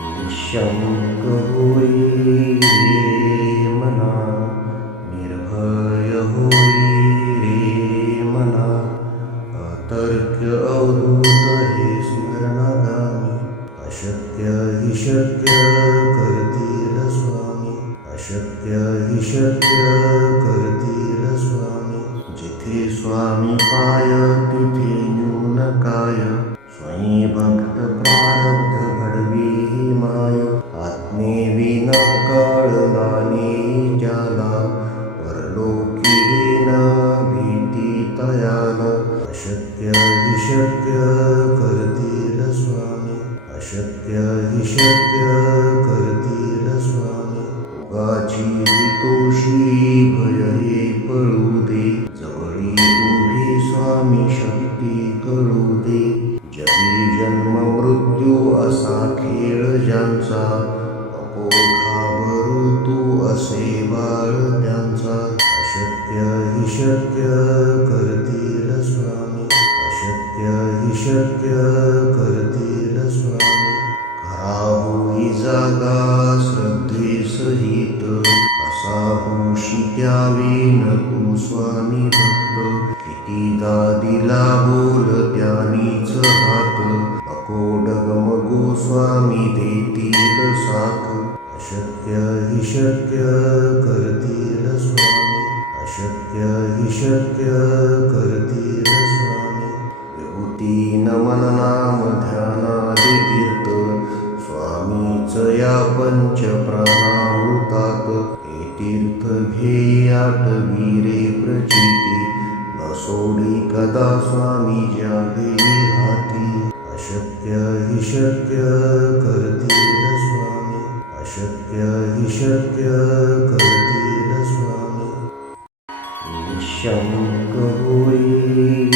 निःशङ्क होई रे मना, निर्भय होई रे मना, अतर्क्य अवधूत हे स्मरणागामी, अशक्य हि शक्य करतील स्वामी, अशक्य हि शक्य करतील स्वामी. जिथे स्वामी पाय तिथे न्यून काय, स्वयं भक्त प्रारब्ध घडवी ही माय. आत्मेविना कळला नाही ज्याला, परलोकी न भीती तयाला. अशक्य हि शक्य करतील स्वामी, अशक्य हि शक्य करतील स्वामी. उगाची तोषी भय हे पळू दे, जवळी उभी स्वामी शक्ती कळू दे. जगी जन्म मृत्यू असा खेळ ज्यांचा, नको घाबरू तू असे बाळ त्यांचा. अशक्य हि शक्य करतील स्वामी, अशक्य हि शक्य करतील स्वामी. खरा होई जागा श्रद्धे सहित, असा होशी द्यावी न तू स्वामी भक्त. कितीदा दिला बोल त्यानीच हात, नको डगमगू स्वामी देतील साथ. अशक्य हि शक्य करतील स्वामी, अशक्य हि शक्य करतील स्वामी. विभूती नमन नाम ध्यानादि तीर्थ, स्वामीच या पंच प्राणामृतात. हे तीर्थ घेई आठवी रे प्रचिती, न सोडी कदा स्वामी ज्या घेई हाती. अशक्य हि शक्य करतील स्वामी, अशक्य हि शक्य करतील स्वामी. निःशङ्क होई रे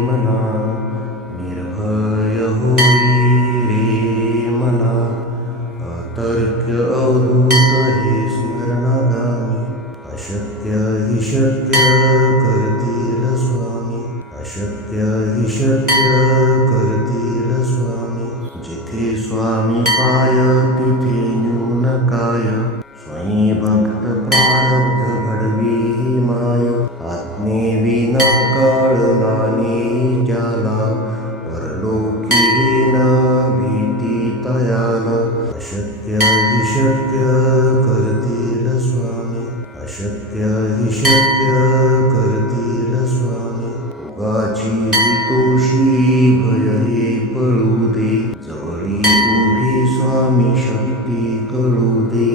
मना, निर्भय होई रे मना, अतर्क्य अवधूत हे स्मरणागामी. अशक्य हि शक्य करतील स्वामी, अशक्य हि शक्य करतील स्वामी. जिथे स्वामी पाय तिथे न्यून काय, स्वयं भक्त प्रारब्ध घडवी ही माय. आत्मेविना कळला नाही ज्याला, परलोकी न भीती तयाला. अशक्य हि शक्य करतील स्वामी, अशक्य हि शक्य करतील स्वामी. उगाची तोषी भय हे पळू दे, जवळी उभी स्वामी शक्ती कळू दे.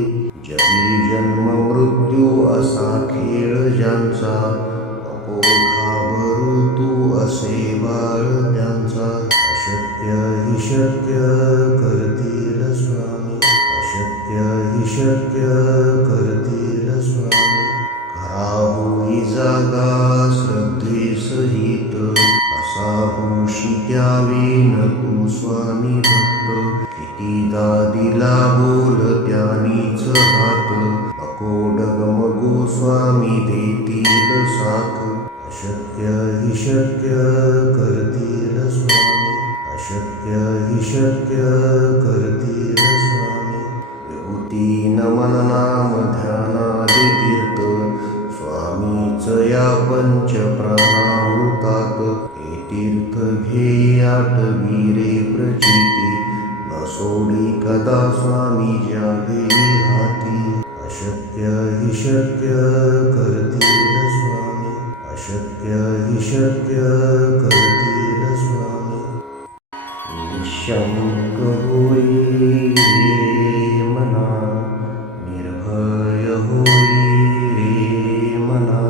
जगी जन्म मृत्यू असा खेळ ज्यांचा, नको घाबरू तू असे बाळ त्यांचा. अशक्य हि शक्य करतील स्वामी, अशक्य हि शक्य करतील स्वामी. खरा होई जागा श्रद्धे सहित, असा होशी द्यावी न तू स्वामी भक्त. कितीदा दिला बोल त्यानीच हात, नको डगमगू स्वामी देतील साथ. अशक्य हि शक्य करतील स्वामी, अशक्य हि शक्य करतील स्वामी. विभूती नमन नाम ध्यानादि तीर्थ, स्वामीच या पंच प्राणामृतात. हे तीर्थ घेई आठवी रे प्रचिती, न सोडी कदा स्वामी ज्या घेई हाती. अशक्य हि शक्य करतील स्वामी, अशक्य हि शक्य करतील स्वामी. निःशङ्क होई रे मना, निर्भय होई रे मना,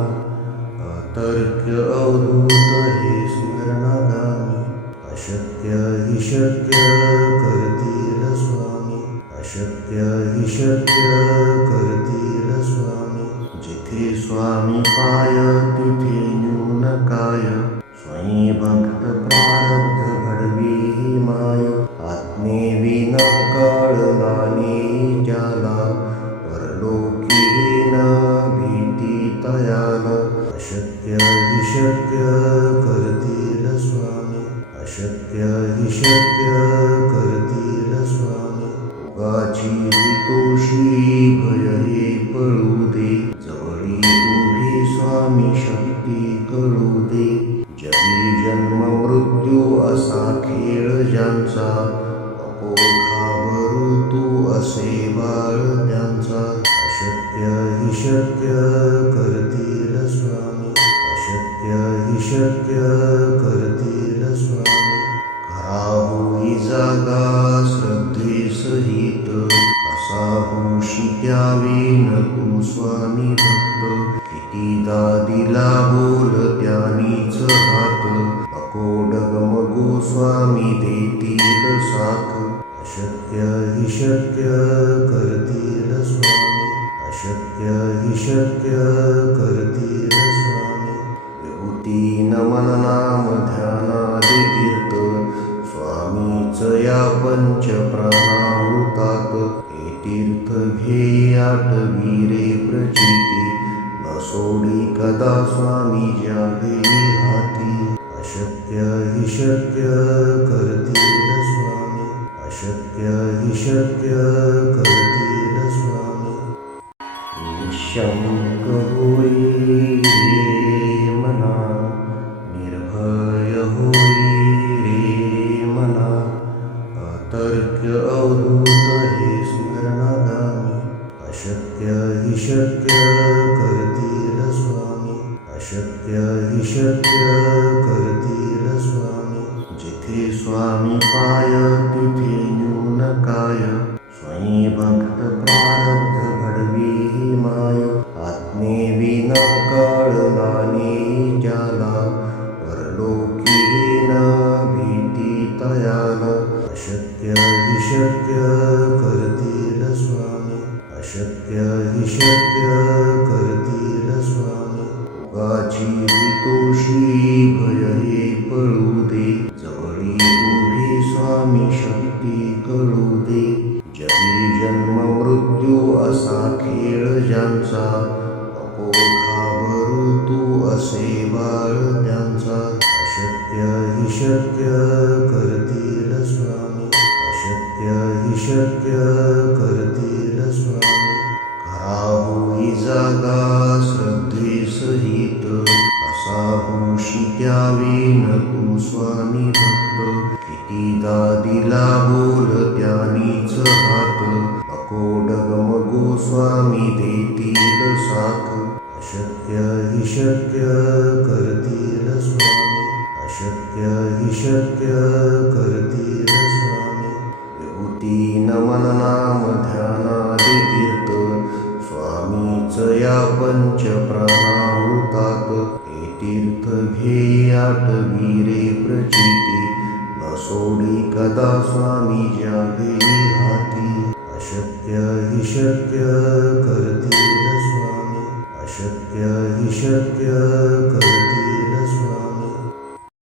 अतर्क्य अवधूत हे स्मरणागामी. अशक्य हि शक्य करतील स्वामी, अशक्य हि शक्य करतील स्वामी. जिथे स्वामी पाय तिथे न्यून काय, स्वयं भक्त प्रारब्ध घडवी ही माय. आत्मेविना कळला नाही ज्याला, परलोकी न भीती तयाला. अशक्य हि शक्य करतील स्वामी, अशक्य हि शक्य करतील स्वामी. उगाची हितोषी भय हे पळू दे, जवळी उभी स्वामी शक्ती कळू दे. जगी जन्म मृत्यू असा खेळ ज्यांचा, नको घाबरू तू असे बाळ त्यांचा. अशक्य हि शक्य करतील स्वामी, अशक्य हि शक्य करतील स्वामी. खरा होई जागा श्रद्धेसहित, कसा होशी त्यावेन तू स्वामी भक्त. कितीदा दिला बोल त्यानीच हात, नको डगमगू स्वामी देतील साथ. अशक्य हि शक्य करतील स्वामी, अशक्य हि शक्य करतील स्वामी. विभूती नमन नाम ध्यानादि तीर्थ, स्वामीच या पंच प्राणामृतात. हे तीर्थ घे आठविरे प्रचिती, न सोडी कदा स्वामी ज्यावे हाती. अशक्य हि शक्य करतील स्वामी, अशक्य हि शक्य करतील स्वामी. निशंक होई रे मना, निर्भय होई रे मना. अतर्क्य अवधूत हे सुंदरनागामी, अशक्य हि शक्य करतील स्वामी, अशक्य हि शक्य करतील स्वामी. जिथे स्वामी पाय तिथे न्यून काय, स्वयं भक्त प्रारब्ध घडवी ही माय. आत्मेविना कळला नाही ज्याला, परलोकी न भीती तयाला. अशक्य हि शक्य करतील स्वामी, अशक्य हि शक्य करतील स्वामी. उगाची हितोषी भय हे पळू दे, जवळी उभी स्वामी शक्ती कळू दे. जगी जन्म मृत्यू असा खेळ ज्यांचा, नको घाबरू तू असे बाळ त्यांचा. अशक्य हि शक्य करतील स्वामी, अशक्य हि शक्य करतील स्वामी. खरा होई जागा श्रद्धेसहित, कसा होशी त्यावेन तू स्वामी भक्त. कितीदा दिला बोल त्यानीच हात, नको डगमगू स्वामी देतील साथ. अशक्य हि शक्य करतील स्वामी, अशक्य हि शक्य करतील स्वामी. विभूती नमन नाम ध्यानादि तीर्थ, स्वामीच या पंच प्राणामृतात. हे तीर्थ घे आठविरे प्रचिती, न सोडी कदा स्वामी ज्यावे हाती. अशक्य हि शक्य करतील स्वामी, अशक्य हि शक्य करतील